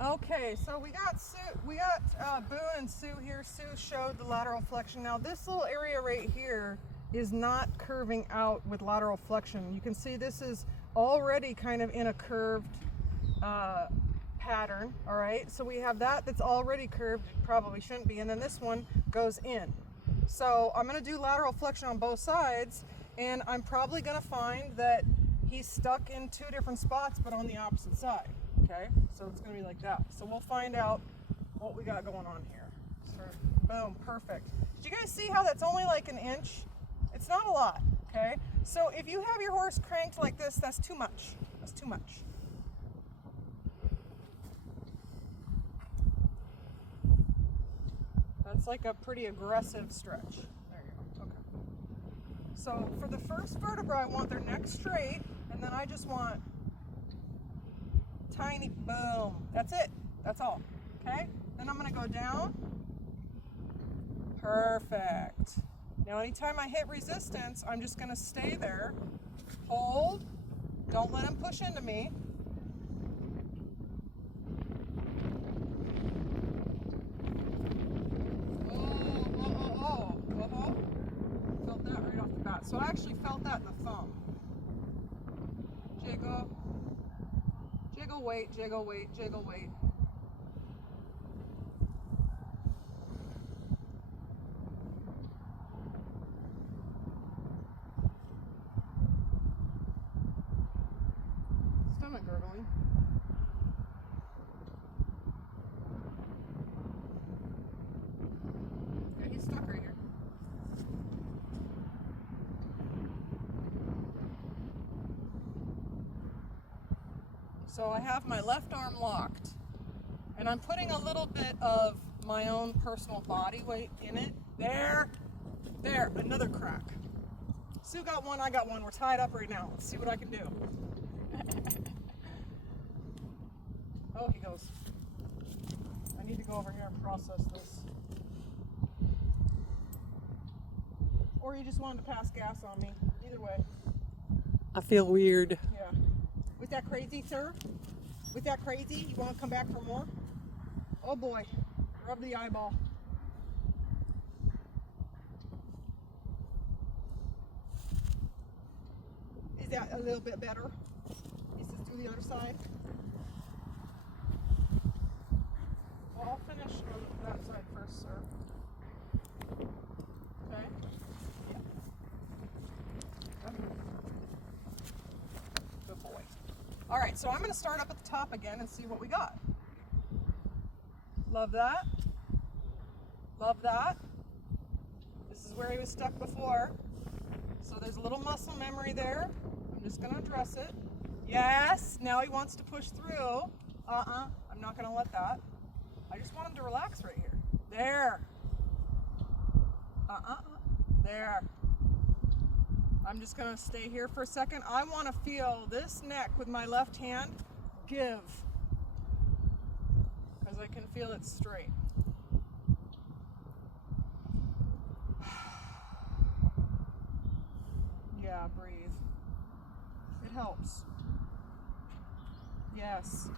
Okay, so we got Boone and Sue here. Sue showed the lateral flexion. Now this little area right here is not curving out with lateral flexion. You can see this is already kind of in a curved pattern. All right, so we have that's already curved. It probably shouldn't be, and then this one goes in. So I'm going to do lateral flexion on both sides, and I'm probably going to find that he's stuck in two different spots, but on the opposite side. Okay, so it's going to be like that. So we'll find out what we got going on here. So, boom, perfect. Did you guys see how that's only like an inch? It's not a lot, okay? So if you have your horse cranked like this, that's too much. That's too much. That's like a pretty aggressive stretch. There you go, okay. So for the first vertebra, I want their neck straight, and then I just want tiny boom. That's it. That's all. Okay? Then I'm going to go down. Perfect. Now anytime I hit resistance, I'm just going to stay there. Hold. Don't let him push into me. Oh. Felt that right off the bat. So I actually felt that in the thumb. Jiggle. Jiggle, wait, jiggle, wait, jiggle, wait. Stomach gurgling. Yeah, he's stuck right here. So I have my left arm locked, and I'm putting a little bit of my own personal body weight in it. There, another crack. Sue got one, I got one. We're tied up right now. Let's see what I can do. Oh, he goes. I need to go over here and process this. Or you just wanted to pass gas on me. Either way. I feel weird. Yeah. Was that crazy, sir? Was that crazy? You want to come back for more? Oh boy. Rub the eyeball. Is that a little bit better? Is this through the other side? Well, I'll finish on that side first, sir. Okay? Yeah. Okay. Good boy. All right, so I'm going to start up at the top again and see what we got. Love that. Love that. This is where he was stuck before. So there's a little muscle memory there. I'm just going to address it. Yes, now he wants to push through. I'm not going to let that. I just want him to relax right here. There. There. I'm just going to stay here for a second. I want to feel this neck with my left hand give, because I can feel it straight. Yeah, breathe. It helps. Yes.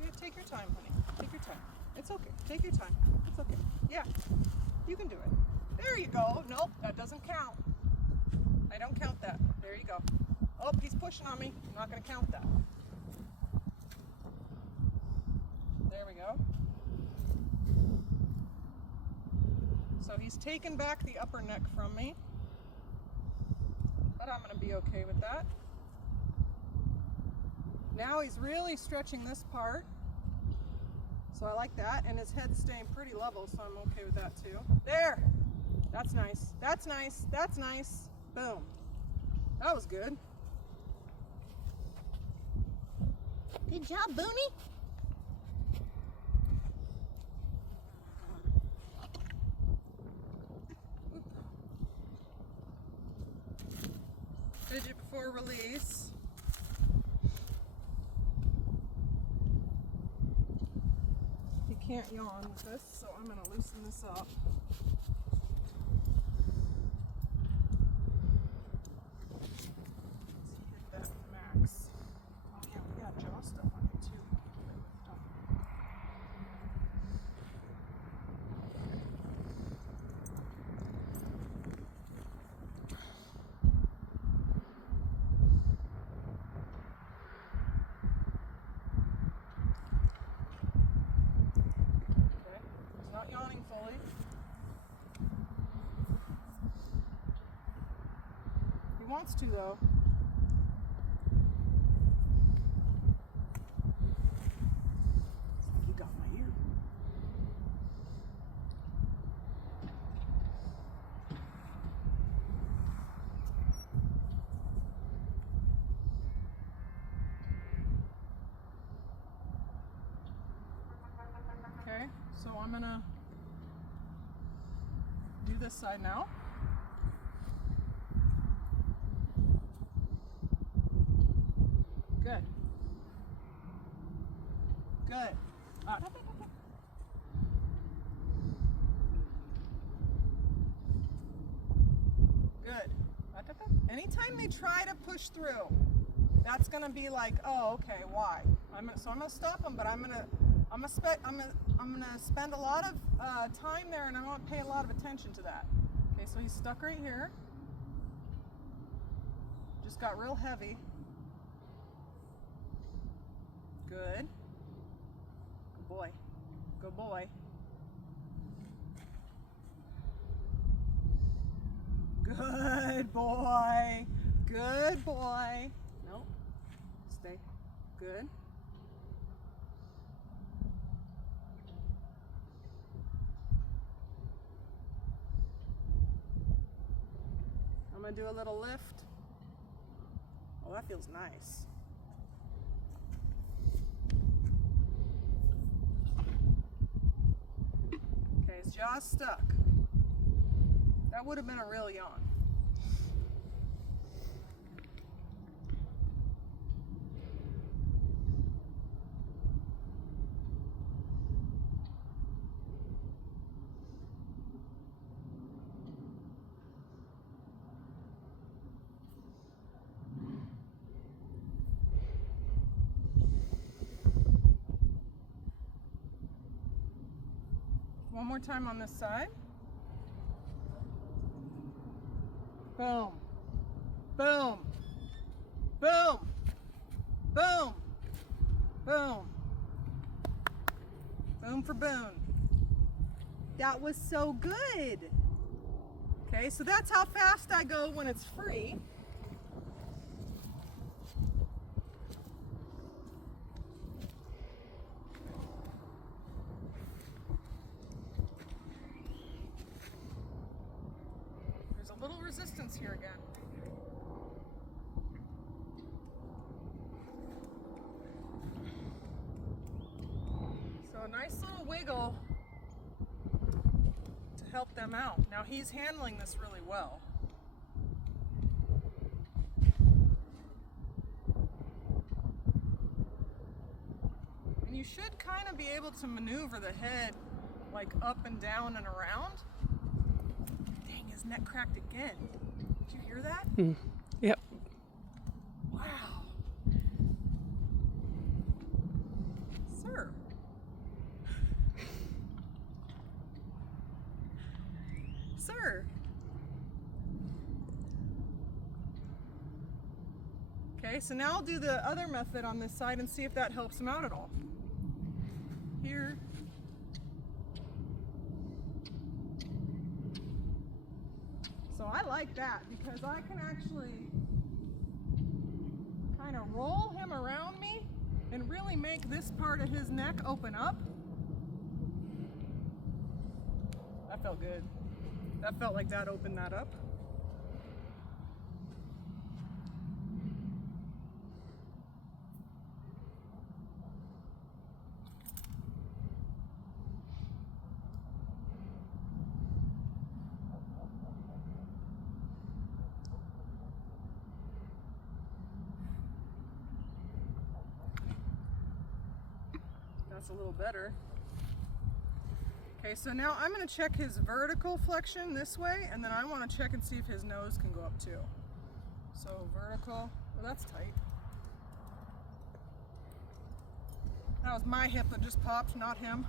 Yeah, take your time, honey. Take your time. It's okay. Take your time. It's okay. Yeah, you can do it. There you go. Nope, that doesn't count. I don't count that. There you go. Oh, he's pushing on me. I'm not going to count that. There we go. So he's taken back the upper neck from me. But I'm going to be okay with that. Now he's really stretching this part. So I like that. And his head's staying pretty level, so I'm okay with that too. There! That's nice. That's nice. That's nice. Boom. That was good. Good job, Booney. Fidget before release. He can't yawn with this, so I'm going to loosen this up. Let's hit that max. Oh yeah, we got jaw stuff on it too. fully. He wants to though. He got my ear. Okay, so I'm gonna do this side now. Good. Good. Good. Anytime they try to push through, that's gonna be like, oh, okay, why? So I'm gonna stop them, but I'm gonna spend a lot of time there, and I want to pay a lot of attention to that. Okay, so he's stuck right here. Just got real heavy. Good. Good boy. Good boy. Good boy. Good boy. Nope. Stay. Good. I'm gonna do a little lift. Oh, that feels nice. Okay, his jaw's stuck. That would have been a real yawn. One more time on this side. Boom. Boom. Boom. Boom. Boom. Boom for Boone. That was so good. Okay, so that's how fast I go when it's free. There's a little resistance here again. So a nice little wiggle to help them out. Now he's handling this really well. And you should kind of be able to maneuver the head like up and down and around. Dang, his neck cracked again. Did you hear that? Yep. Wow. Sir. Sir. Okay, so now I'll do the other method on this side and see if that helps him out at all. Here. So I like that because I can actually kind of roll him around me and really make this part of his neck open up. That felt good. That felt like that opened that up. That's a little better. Okay, so now I'm going to check his vertical flexion this way, and then I want to check and see if his nose can go up too. So vertical, oh, that's tight. That was my hip that just popped, not him.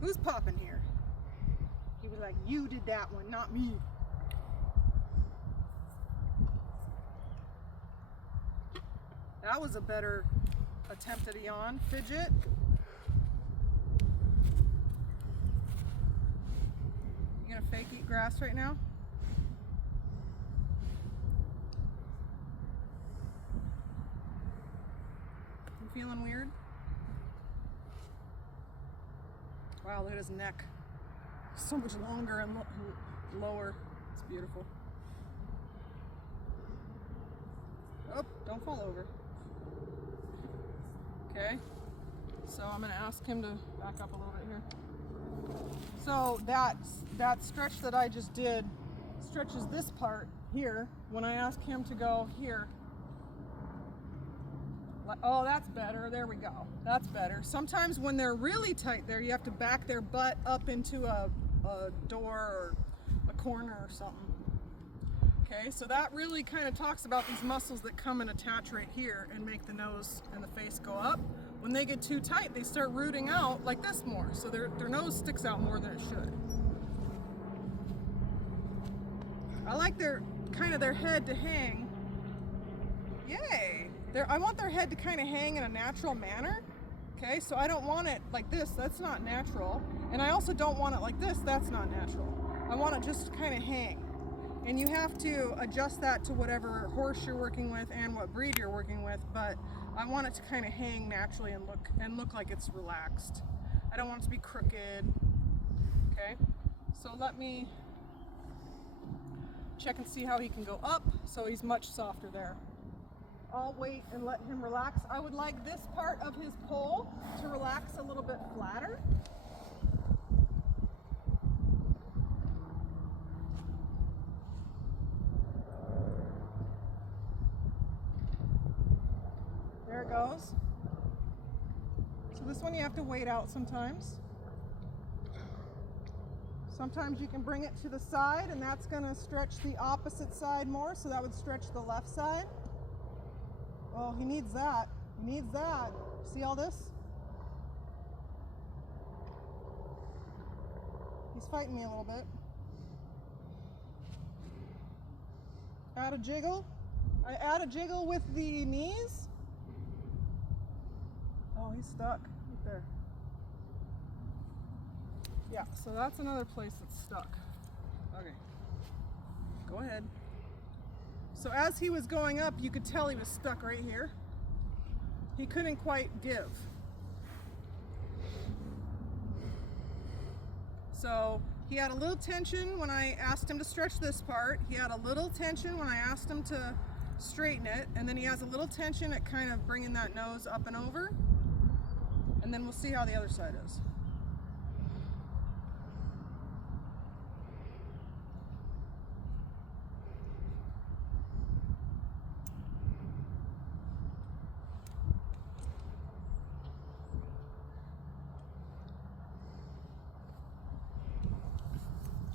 Who's popping here? He was like, you did that one, not me. That was a better attempt at a yawn. Fidget. gonna fake eat grass right now. You feeling weird? Wow, look at his neck. So much longer and lower. It's beautiful. Oh, don't fall over. Okay. So I'm gonna ask him to back up a little bit here. So that stretch that I just did stretches this part here. When I ask him to go here, oh, that's better. There we go. That's better. Sometimes when they're really tight there, you have to back their butt up into a door or a corner or something. Okay, so that really kind of talks about these muscles that come and attach right here and make the nose and the face go up. When they get too tight, they start rooting out like this more, so their nose sticks out more than it should. I like their head to hang. Yay! I want their head to kind of hang in a natural manner. Okay, so I don't want it like this, that's not natural. And I also don't want it like this, that's not natural. I want it just to kind of hang. And you have to adjust that to whatever horse you're working with and what breed you're working with, but I want it to kind of hang naturally and look like it's relaxed. I don't want it to be crooked. Okay, so let me check and see how he can go up. So he's much softer there. I'll wait and let him relax. I would like this part of his poll to relax a little bit flatter. There it goes. So this one you have to wait out sometimes. Sometimes you can bring it to the side and that's gonna stretch the opposite side more, so that would stretch the left side. Oh, he needs that. He needs that. See all this? He's fighting me a little bit. Add a jiggle. I add a jiggle with the knees. Oh, he's stuck right there. Yeah, so that's another place that's stuck. Okay, go ahead. So as he was going up, you could tell he was stuck right here. He couldn't quite give. So he had a little tension when I asked him to stretch this part. He had a little tension when I asked him to straighten it. And then he has a little tension at kind of bringing that nose up and over. And then we'll see how the other side is.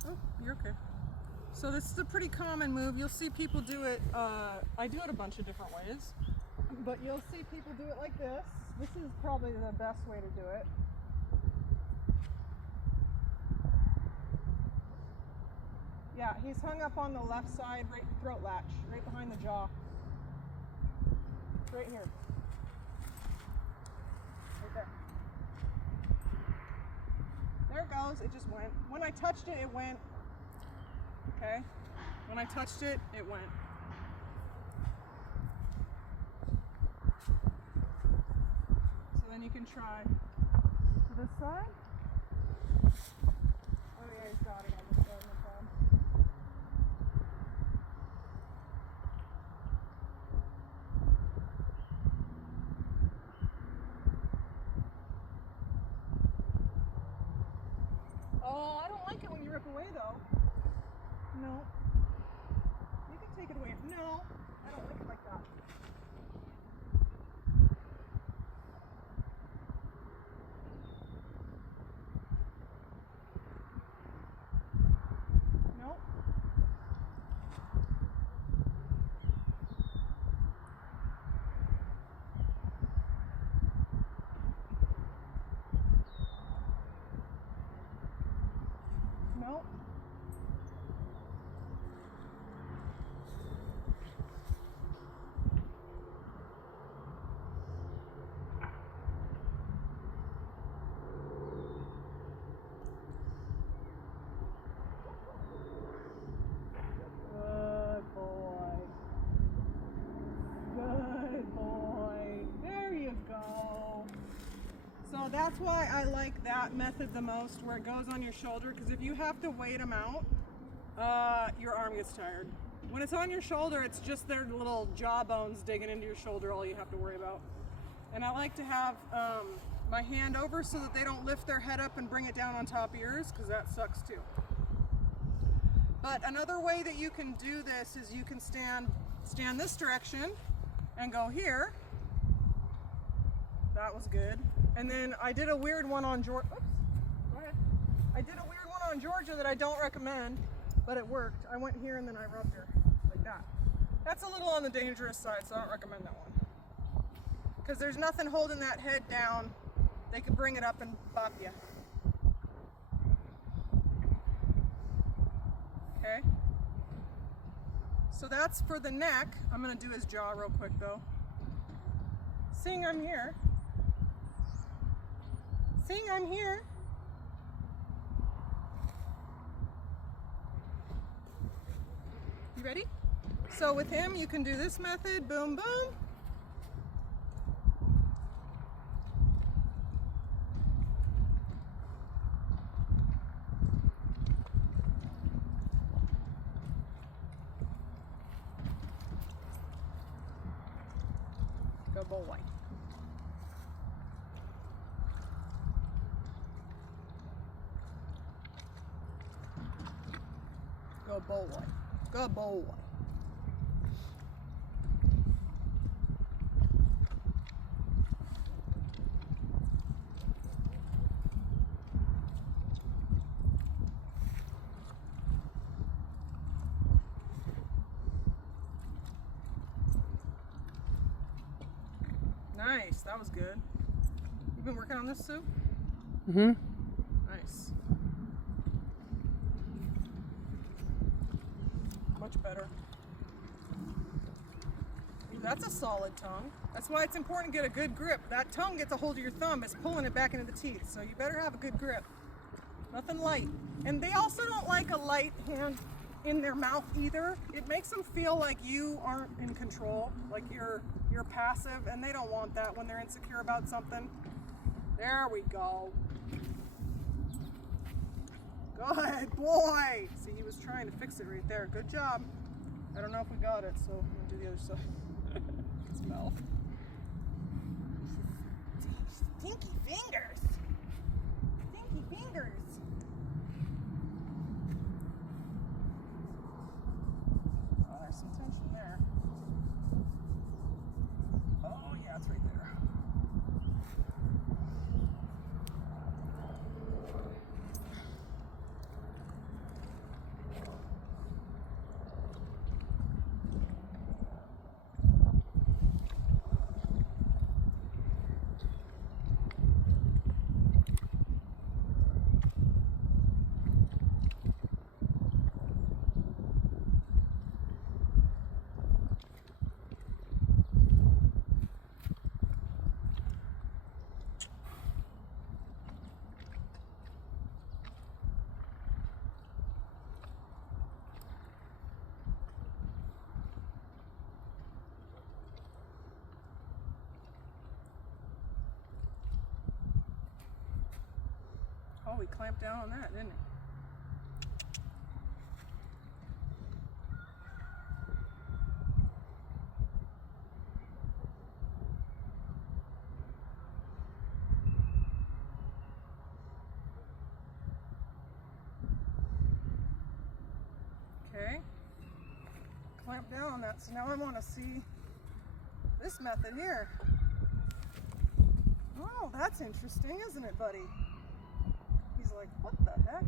Oh, you're okay. So this is a pretty common move. You'll see people do it, I do it a bunch of different ways, but you'll see people do it like this. This is probably the best way to do it. Yeah, he's hung up on the left side, right throat latch, right behind the jaw. Right here. Right there. There it goes, it just went. When I touched it, it went. Okay? When I touched it, it went. So then you can try to this side. Oh yeah, he's got it on this side, no problem. Oh, I don't like it when you rip away though. No. You can take it away. No, I don't like it like that. Nope. Nope. that's why I like that method the most, where it goes on your shoulder, because if you have to weight them out, your arm gets tired. When it's on your shoulder, it's just their little jaw bones digging into your shoulder, all you have to worry about. And I like to have my hand over so that they don't lift their head up and bring it down on top of yours, because that sucks too. But another way that you can do this is you can stand this direction and go here. That was good. And then I did a weird one on Georgia. Oops, go ahead. I did a weird one on Georgia that I don't recommend, but it worked. I went here and then I rubbed her like that. That's a little on the dangerous side, so I don't recommend that one. Because there's nothing holding that head down. They could bring it up and bop you. Okay. So that's for the neck. I'm gonna do his jaw real quick though. Seeing I'm here. Seeing I'm here. You ready? So with him, you can do this method, boom, boom. Good boy. Good boy. Good boy. Nice, that was good. You've been working on this, Sue? Mm-hmm. Nice. Much better. Ooh, that's a solid tongue. That's why it's important to get a good grip. That tongue gets a hold of your thumb, it's pulling it back into the teeth, so you better have a good grip. Nothing light. And they also don't like a light hand in their mouth either. It makes them feel like you aren't in control, like you're passive, and they don't want that when they're insecure about something. There we go. Good boy. See, he was trying to fix it right there. Good job. I don't know if we got it, so I'm gonna do the other side. His mouth. Stinky fingers. Stinky fingers. Oh, there's some tension there. Oh, yeah, it's right there. Oh, we clamped down on that, didn't he? Okay. Clamp down on that. So now I want to see this method here. Oh, that's interesting, isn't it, buddy? He's like, what the heck?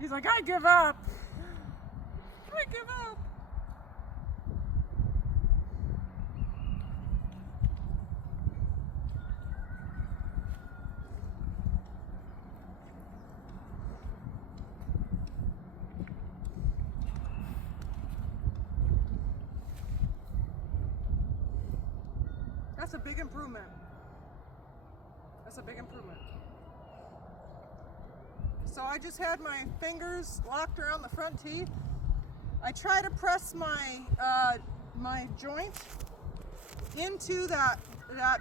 He's like, I give up. I give up. That's a big improvement. That's a big improvement. So I just had my fingers locked around the front teeth. I try to press my my joint into that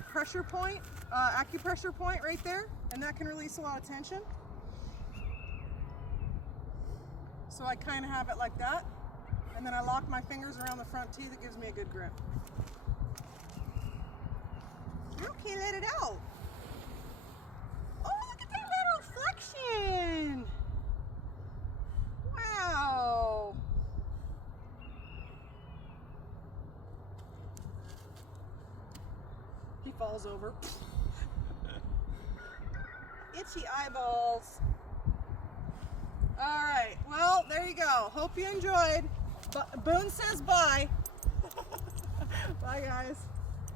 pressure point, acupressure point right there, and that can release a lot of tension. So I kind of have it like that, and then I lock my fingers around the front teeth. It gives me a good grip. Okay, let it out. Oh, look at that little reflection. Wow. He falls over. Itchy eyeballs. All right, well, there you go. Hope you enjoyed. Boone says bye. Bye, guys.